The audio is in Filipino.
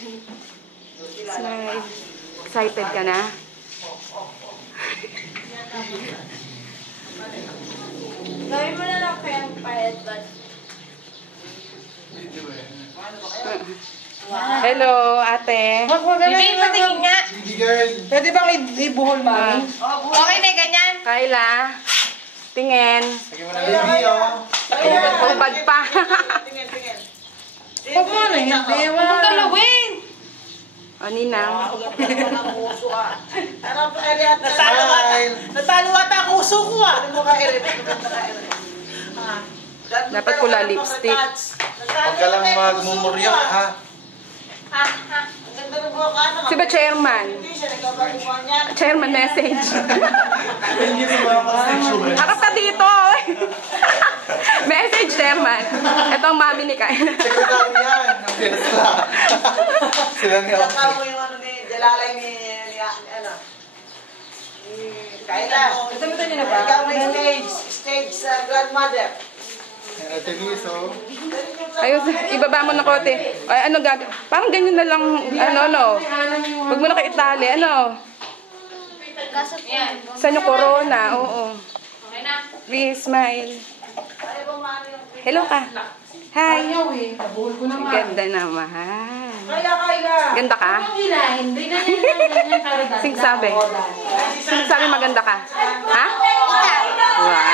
Smile. Excited ka na? Gawin mo na lang kayang payat ba? Hello, ate. Bibi, patingin nga. Pwede bang ibuhol, mami? Okay na, ganyan. Kyla, tingin. Baby, oh. Ubad pa. Huwag mo na, hindi. Huwag mong galawin. O, Ninang. Natalo ata ang uso ko ah. Dapat pula lipstick. Huwag ka lang magmumuryak, ha? Ang ganda ng buka ano. Si ba chairman? Hindi siya nagkabalimuan yan. Chairman message. Harap ka dito. Message, chairman. Ito ang mami ni Kyla. Sekretary yan, ng Tesla. Sila niya. Nakakaw mo yung ano ni Jalalay ni ano. Kayla. Ito niyo na ba? Ikaw may stage grandmother. Ate Liz, oh. Ayun, ibaba mo na kote. Ay, ano gagawin? Parang ganyan na lang, ano. Huwag mo na kayo itali, ano. Saan yung corona? Oo. Okay na. Please, smile. Hello ka. Hi. Nabuhol ko na nga. Ganda naman. Kayla. Ganda ka? Hindi ganyan. Sing sabi. Sing sabi maganda ka. Ha? Wow.